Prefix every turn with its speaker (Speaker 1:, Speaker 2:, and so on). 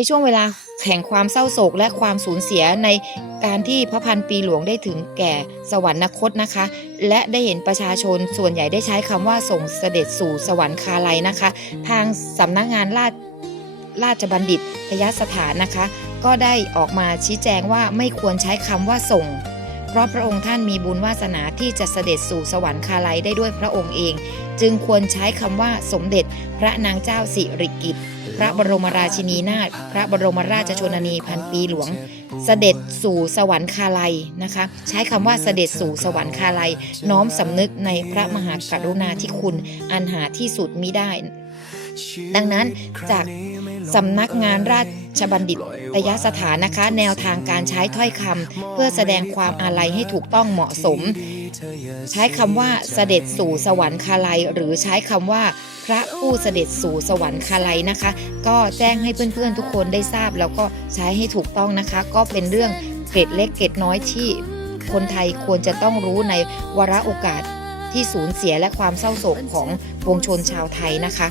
Speaker 1: ในช่วงเวลาแห่งความเศร้าโศกและความสูญเสียในการที่พระพันปีหลวงได้ถึงแก่สวรรคตนะคะ และได้เห็นประชาชนส่วนใหญ่ได้ใช้คำว่าส่งเสด็จสู่สวรรคาลัยนะคะ ทางสำนักงานราชราชบัณฑิตยสถานนะคะ ก็ได้ออกมาชี้แจงว่าไม่ควรใช้คำว่าส่ง เพราะพระองค์ท่านมีบุญวาสนาที่จะเสด็จสู่สวรรคาลัยได้ด้วยพระองค์เอง จึงควรใช้คำว่าสมเด็จพระนางเจ้าสิริกิติ์ พระบรมราชินีนาถพระบรมราชชนนีพันปีหลวง เสด็จสู่สวรรคาลัยนะคะ ใช้คำว่าเสด็จสู่สวรรคาลัย น้อมสำนึกในพระมหากรุณาธิคุณอันหาที่สุดมิได้ ดังนั้นจากสำนักงานราช ชบัณฑิตระยะสถานนะคะ แนวทางการใช้ถ้อยคำเพื่อแสดงความอาลัยให้ถูกต้องเหมาะสม ใช้คำว่าเสด็จสู่สวรรคาลัย หรือใช้คำว่าพระผู้เสด็จสู่สวรรคาลัยนะคะ ก็แจ้งให้เพื่อนๆทุกคนได้ทราบ แล้วก็ใช้ให้ถูกต้องนะคะ ก็เป็นเรื่องเกร็ดเล็กเกร็ดน้อยที่คนไทยควรจะต้องรู้ในวาระโอกาสที่สูญเสียและความเศร้าโศกของปวงชนชาวไทยนะคะ